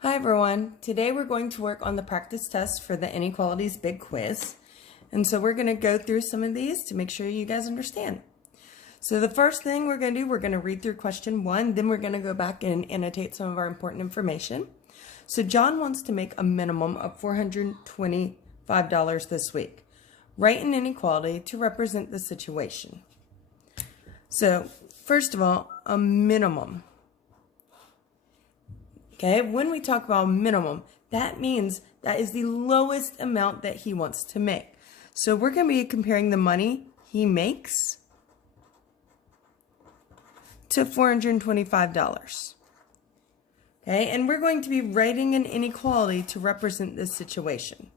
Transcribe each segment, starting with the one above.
Hi everyone, today we're going to work on the practice test for the Inequalities big quiz. And so we're going to go through some of these to make sure you guys understand. So the first thing we're going to do, we're going to read through question 1, then we're going to go back and annotate some of our important information. So John wants to make a minimum of $425 this week. Write an inequality to represent the situation. So first of all, a minimum. Okay, when we talk about minimum, that means that is the lowest amount that he wants to make. So we're going to be comparing the money he makes to $425. Okay, and we're going to be writing an inequality to represent this situation.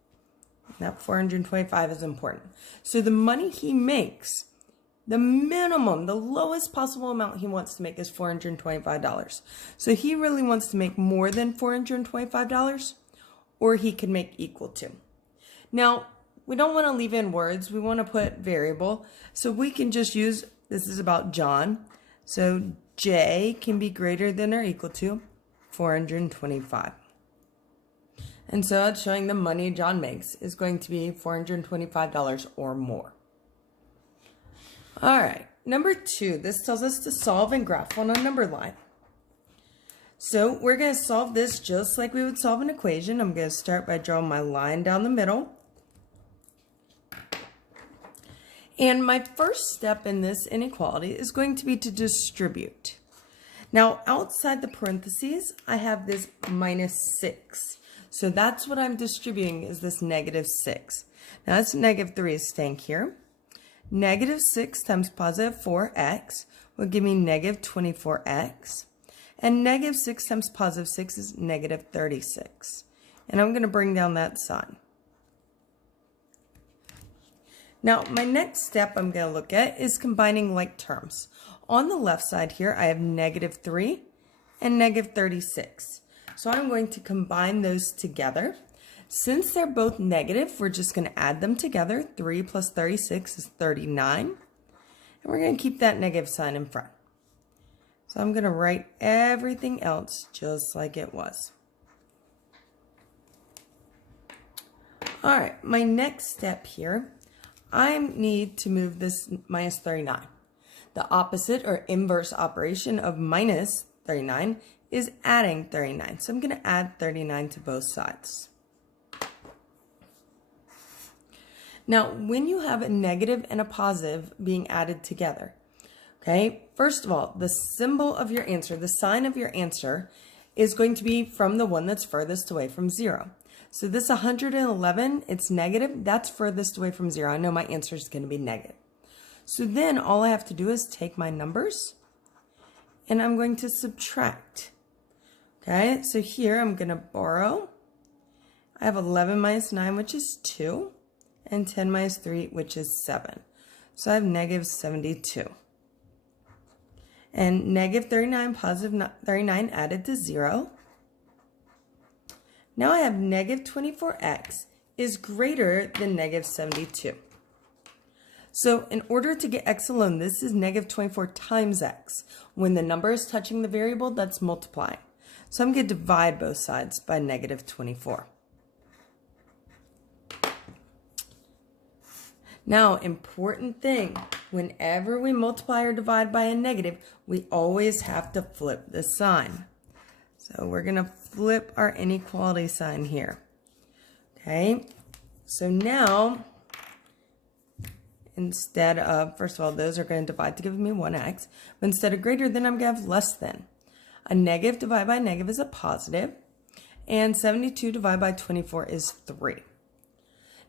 That 425 is important. So the money he makes, the minimum, the lowest possible amount he wants to make is $425. So he really wants to make more than $425, or he can make equal to. Now, we don't want to leave in words. We want to put variable. So we can just use, this is about John. So J can be greater than or equal to 425. And so it's showing the money John makes is going to be $425 or more. All right, number 2, this tells us to solve and graph on a number line. So we're going to solve this just like we would solve an equation. I'm going to start by drawing my line down the middle. And my first step in this inequality is going to be to distribute. Now, outside the parentheses, I have this -6. So that's what I'm distributing, is this -6. Now, this -3 is staying here. -6 times +4x will give me -24x. And -6 times +6 is -36. And I'm going to bring down that sign. Now, my next step I'm going to look at is combining like terms. On the left side here, I have -3 and -36. So I'm going to combine those together. Since they're both negative, we're just going to add them together. 3 plus 36 is 39. And we're going to keep that negative sign in front. So I'm going to write everything else just like it was. All right, my next step here, I need to move this -39. The opposite or inverse operation of -39 is adding 39. So I'm going to add 39 to both sides. Now, when you have a negative and a positive being added together, okay, first of all, the symbol of your answer, the sign of your answer, is going to be from the one that's furthest away from 0. So this 111, it's negative, that's furthest away from 0. I know my answer is going to be negative. So then all I have to do is take my numbers, and I'm going to subtract. Okay, so here I'm going to borrow. I have 11 minus 9, which is 2. And 10 minus 3, which is 7. So I have -72. And -39, +39 added to 0. Now I have -24x is greater than -72. So in order to get x alone, this is -24 times x. When the number is touching the variable, that's multiplying. So I'm going to divide both sides by -24. Now, important thing, whenever we multiply or divide by a negative, we always have to flip the sign. So we're going to flip our inequality sign here. Okay, so now, instead of, first of all, those are going to divide to give me 1x, but instead of greater than, I'm going to have less than. A negative divided by a negative is a positive, and 72 divided by 24 is 3.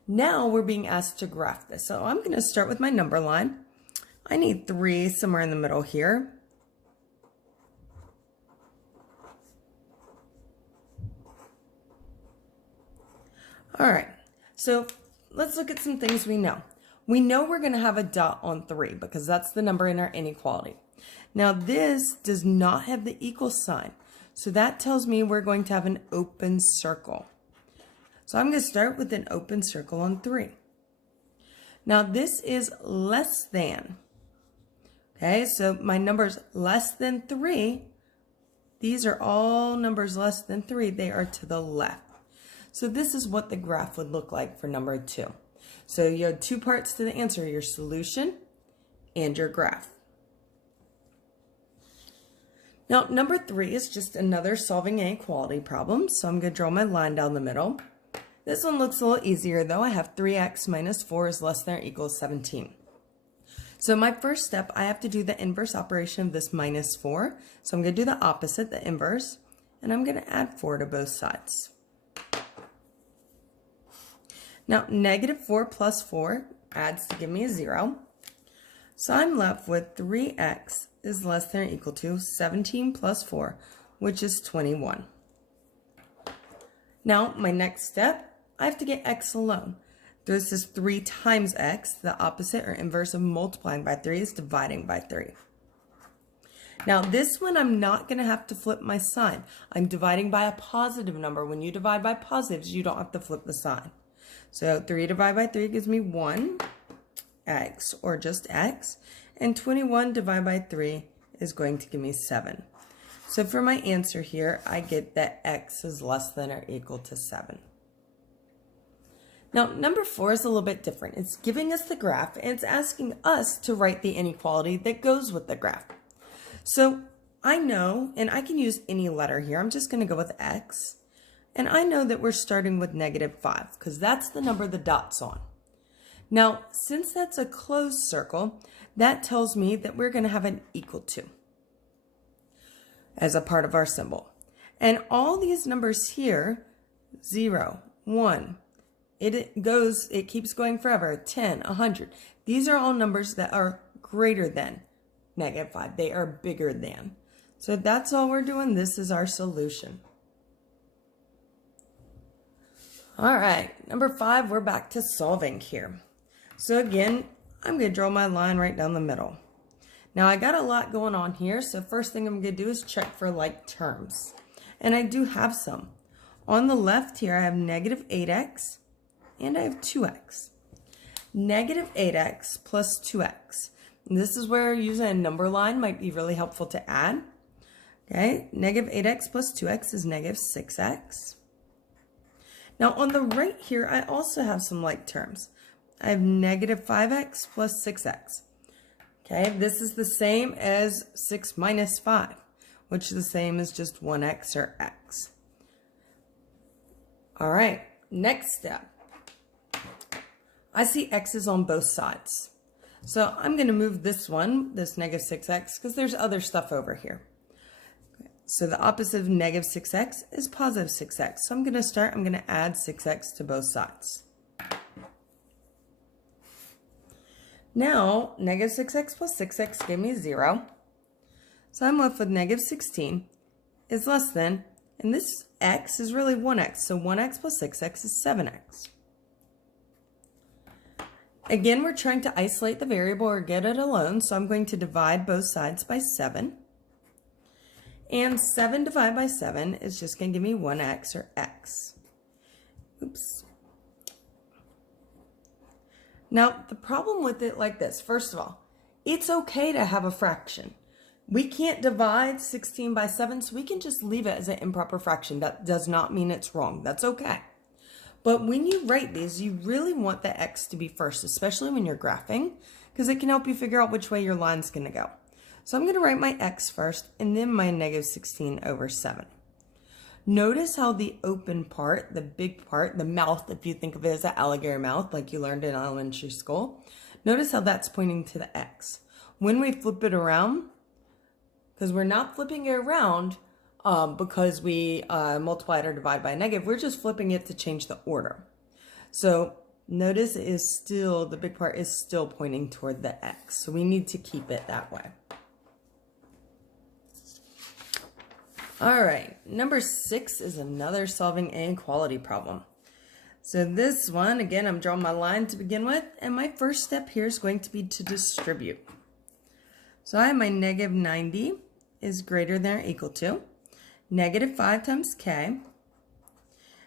Now we're being asked to graph this. So I'm going to start with my number line. I need 3 somewhere in the middle here. All right, so let's look at some things we know. We know we're going to have a dot on 3 because that's the number in our inequality. Now this does not have the equal sign. So that tells me we're going to have an open circle. So I'm going to start with an open circle on 3. Now this is less than. Okay, so my number is less than 3, these are all numbers less than 3. They are to the left. So this is what the graph would look like for number 2. So you have 2 parts to the answer, your solution and your graph. Now, number 3 is just another solving inequality problem. So I'm going to draw my line down the middle. This one looks a little easier though. I have 3x minus 4 is less than or equal to 17. So my first step, I have to do the inverse operation of this minus 4. So I'm going to do the opposite, the inverse, and I'm going to add 4 to both sides. Now, negative 4 plus 4 adds to give me a 0. So I'm left with 3x is less than or equal to 17 plus 4, which is 21. Now, my next step, I have to get x alone. This is 3 times x. The opposite or inverse of multiplying by 3 is dividing by 3. Now, this one, I'm not going to have to flip my sign. I'm dividing by a positive number. When you divide by positives, you don't have to flip the sign. So 3 divided by 3 gives me 1x, or just x. And 21 divided by 3 is going to give me 7. So for my answer here, I get that x is less than or equal to 7. Now, number 4 is a little bit different. It's giving us the graph, and it's asking us to write the inequality that goes with the graph. So I know, and I can use any letter here. I'm just going to go with x. And I know that we're starting with negative 5, because that's the number the dot's on. Now, since that's a closed circle, that tells me that we're going to have an equal to as a part of our symbol. And all these numbers here, 0, 1, it keeps going forever, 10, 100. These are all numbers that are greater than negative 5. They are bigger than. So that's all we're doing. This is our solution. All right, number 5, we're back to solving here. So again, I'm going to draw my line right down the middle. Now I got a lot going on here, so first thing I'm going to do is check for like terms. And I do have some. On the left here, I have negative 8x and I have 2x. Negative 8x plus 2x. And this is where using a number line might be really helpful to add. Okay, negative 8x plus 2x is negative 6x. Now on the right here, I also have some like terms. I have negative 5x plus 6x. Okay, this is the same as 6 minus 5, which is the same as just 1x or x. All right, next step. I see x's on both sides. So I'm going to move this one, this negative 6x, because there's other stuff over here. So the opposite of negative 6x is positive 6x. So I'm going to add 6x to both sides. Now, negative 6x plus 6x gave me 0. So I'm left with negative 16 is less than, and this x is really 1x. So 1x plus 6x is 7x. Again, we're trying to isolate the variable or get it alone. So I'm going to divide both sides by 7. And 7 divided by 7 is just going to give me 1x or x. Oops. Now, the problem with it like this, first of all, it's okay to have a fraction. We can't divide 16 by 7, so we can just leave it as an improper fraction. That does not mean it's wrong. That's okay. But when you write these, you really want the x to be first, especially when you're graphing, because it can help you figure out which way your line's going to go. So I'm going to write my x first, and then my negative 16 over 7. Notice how the open part, the big part, the mouth, if you think of it as an alligator mouth, like you learned in elementary school, notice how that's pointing to the x. When we flip it around, because we're not flipping it around because we multiplied or divide by a negative, we're just flipping it to change the order. So notice it is still, the big part is still pointing toward the x. So we need to keep it that way. All right, number 6 is another solving inequality problem. So this one, again, I'm drawing my line to begin with, and my first step here is going to be to distribute. So I have my negative 90 is greater than or equal to negative 5 times k,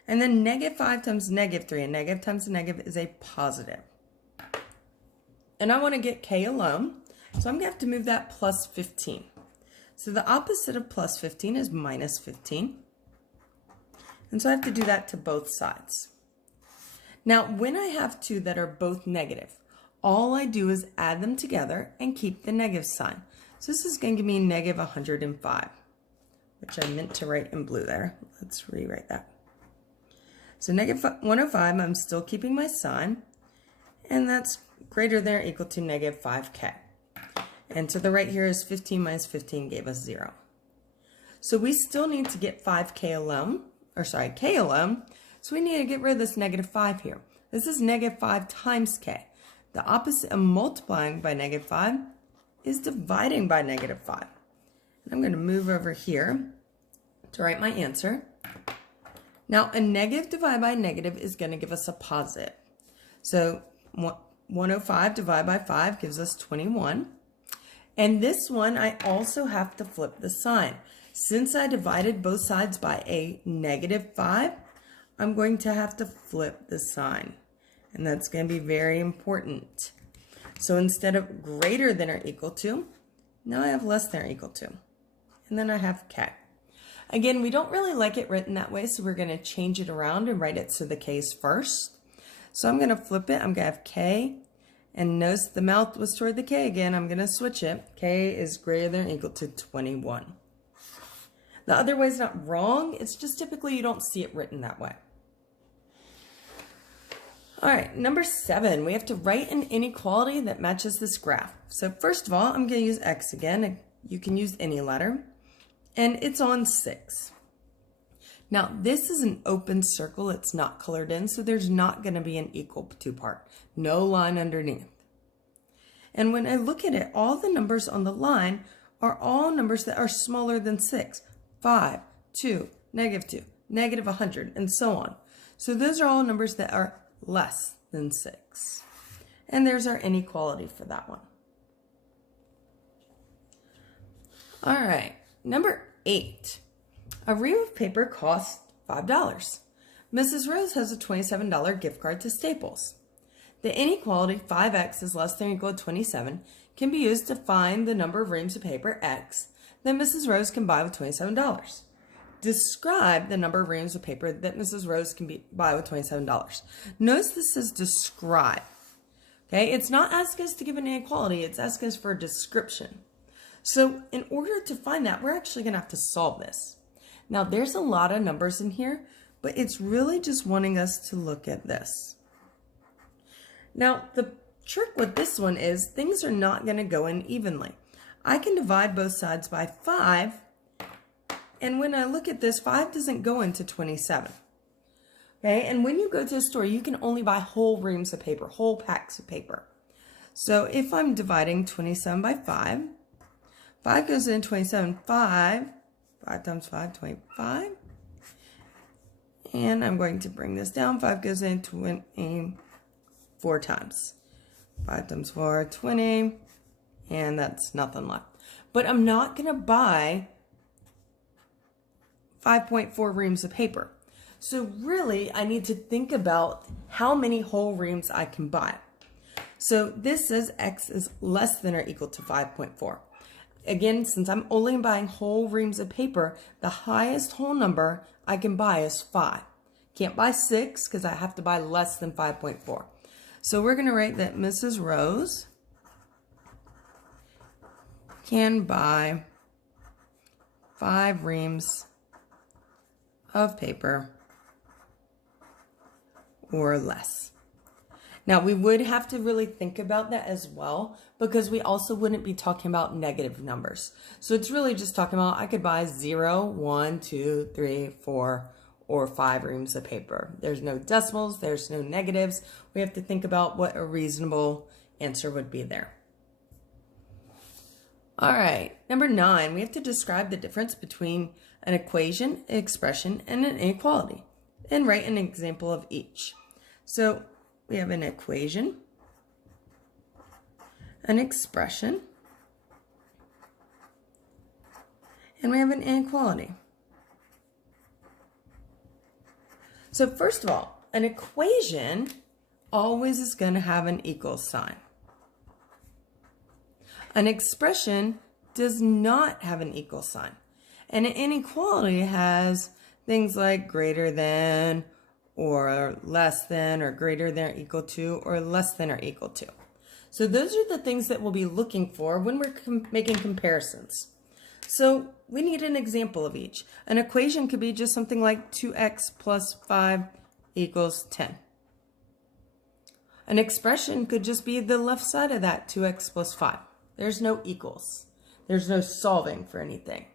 and then negative 5 times negative 3, and negative times negative is a positive. And I want to get k alone, so I'm going to have to move that plus 15. So the opposite of plus 15 is minus 15. And so I have to do that to both sides. Now, when I have two that are both negative, all I do is add them together and keep the negative sign. So this is going to give me negative 105, which I meant to write in blue there. Let's rewrite that. So negative 105, I'm still keeping my sign, and that's greater than or equal to negative 5k. And to the right here is 15 minus 15 gave us 0. So we still need to get 5k alone, k alone, so we need to get rid of this negative 5 here. This is negative 5 times k. The opposite of multiplying by negative 5 is dividing by negative 5. And I'm going to move over here to write my answer. Now, a negative divided by a negative is going to give us a positive. So 105 divided by 5 gives us 21. And this one, I also have to flip the sign. Since I divided both sides by a negative 5, I'm going to have to flip the sign. And that's going to be very important. So instead of greater than or equal to, now I have less than or equal to. And then I have k. Again, we don't really like it written that way, so we're going to change it around and write it so the k is first. So I'm going to flip it. I'm going to have k. And notice the mouth was toward the k again. I'm going to switch it. K is greater than or equal to 21. The other way is not wrong. It's just typically you don't see it written that way. All right, number 7, we have to write an inequality that matches this graph. So first of all, I'm going to use x again. You can use any letter. And it's on 6. Now, this is an open circle. It's not colored in, so there's not going to be an equal to part. No line underneath. And when I look at it, all the numbers on the line are all numbers that are smaller than 6. 5, 2, -2, -100, and so on. So those are all numbers that are less than 6. And there's our inequality for that one. All right, number 8. A ream of paper costs $5. Mrs. Rose has a $27 gift card to Staples. The inequality 5x is less than or equal to 27 can be used to find the number of reams of paper x that Mrs. Rose can buy with $27. Describe the number of reams of paper that Mrs. Rose can buy with $27. Notice this says describe. Okay, it's not asking us to give an inequality, it's asking us for a description. So in order to find that, we're actually going to have to solve this. Now there's a lot of numbers in here, but it's really just wanting us to look at this. Now the trick with this one is things are not going to go in evenly. I can divide both sides by 5, and when I look at this, 5 doesn't go into 27. Okay, and when you go to a store, you can only buy whole reams of paper, whole packs of paper. So if I'm dividing 27 by 5, 5 goes in 27, 5 times 5, 25. And I'm going to bring this down. 5 goes in 24 times. 5 times 4, 20. And that's nothing left. But I'm not going to buy 5.4 reams of paper. So really, I need to think about how many whole reams I can buy. So this says x is less than or equal to 5.4. Again, since I'm only buying whole reams of paper, the highest whole number I can buy is 5. Can't buy 6 because I have to buy less than 5.4. So we're going to write that Mrs. Rose can buy 5 reams of paper or less. Now, we would have to really think about that as well, because we also wouldn't be talking about negative numbers. So it's really just talking about I could buy 0, 1, 2, 3, 4, or 5 reams of paper. There's no decimals, there's no negatives. We have to think about what a reasonable answer would be there. All right, number 9, we have to describe the difference between an equation, an expression, and an inequality, and write an example of each. So we have an equation, an expression, and we have an inequality. So first of all, an equation always is going to have an equal sign. An expression does not have an equal sign. And an inequality has things like greater than, or less than, or greater than or equal to, or less than or equal to. So those are the things that we'll be looking for when we're making comparisons. So we need an example of each. An equation could be just something like 2x plus 5 equals 10. An expression could just be the left side of that, 2x plus 5. There's no equals. There's no solving for anything.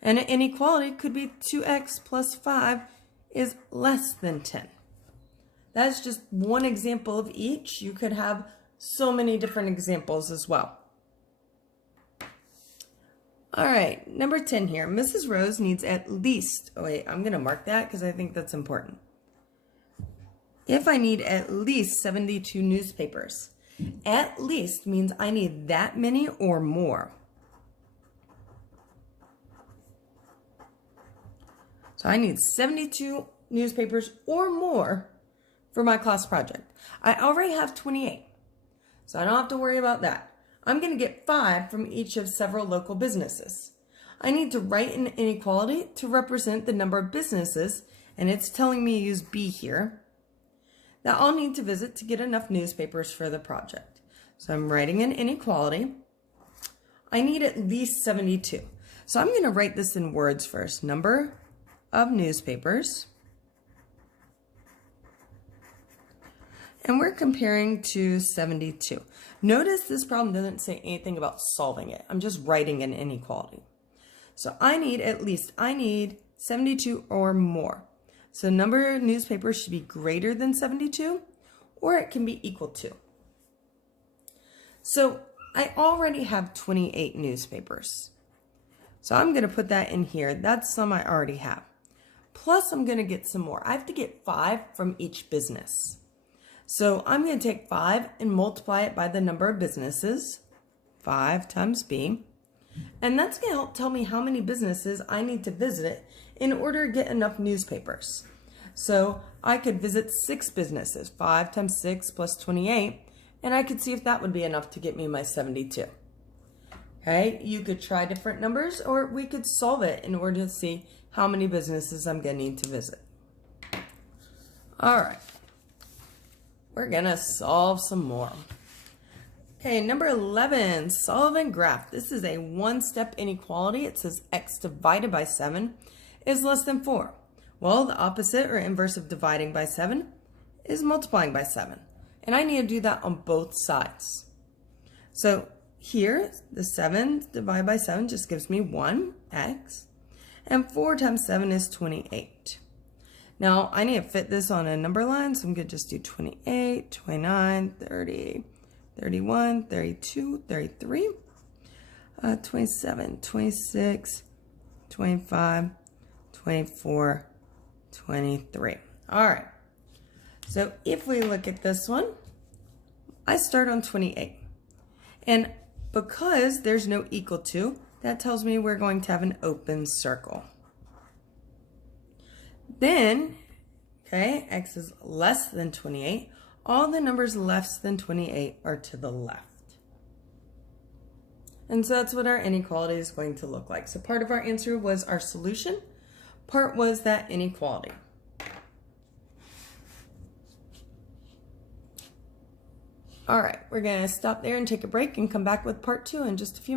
And an inequality could be 2x plus 5 is less than 10. That's just one example of each. You could have so many different examples as well. All right, number 10 here. Mrs. Rose needs at least, oh wait, I'm going to mark that because I think that's important. If I need at least 72 newspapers, at least means I need that many or more. So I need 72 newspapers or more for my class project. I already have 28, so I don't have to worry about that. I'm going to get 5 from each of several local businesses. I need to write an inequality to represent the number of businesses, and it's telling me to use B here, that I'll need to visit to get enough newspapers for the project. So I'm writing an inequality. I need at least 72. So I'm going to write this in words first. Number of newspapers. And we're comparing to 72. Notice this problem doesn't say anything about solving it. I'm just writing an inequality. So I need 72 or more. So number of newspapers should be greater than 72, or it can be equal to. So I already have 28 newspapers. So I'm going to put that in here. That's some I already have. Plus I'm going to get some more. I have to get 5 from each business. So I'm going to take 5 and multiply it by the number of businesses, 5 times B. And that's going to help tell me how many businesses I need to visit in order to get enough newspapers. So I could visit 6 businesses, 5 times 6 plus 28, and I could see if that would be enough to get me my 72. Okay, you could try different numbers, or we could solve it in order to see how many businesses I'm going to need to visit. All right, we're going to solve some more. Okay, number 11, solve and graph. This is a one-step inequality. It says x divided by 7 is less than 4. Well, the opposite or inverse of dividing by 7 is multiplying by 7. And I need to do that on both sides. So here, the 7 divided by 7 just gives me 1x. And 4 times 7 is 28. Now, I need to fit this on a number line, so I'm going to just do 28, 29, 30, 31, 32, 33, 27, 26, 25, 24, 23. All right. So if we look at this one, I start on 28. And because there's no equal to, that tells me we're going to have an open circle. Then, okay, x is less than 28. All the numbers less than 28 are to the left. And so that's what our inequality is going to look like. So part of our answer was our solution. Part was that inequality. All right, we're going to stop there and take a break and come back with part 2 in just a few minutes.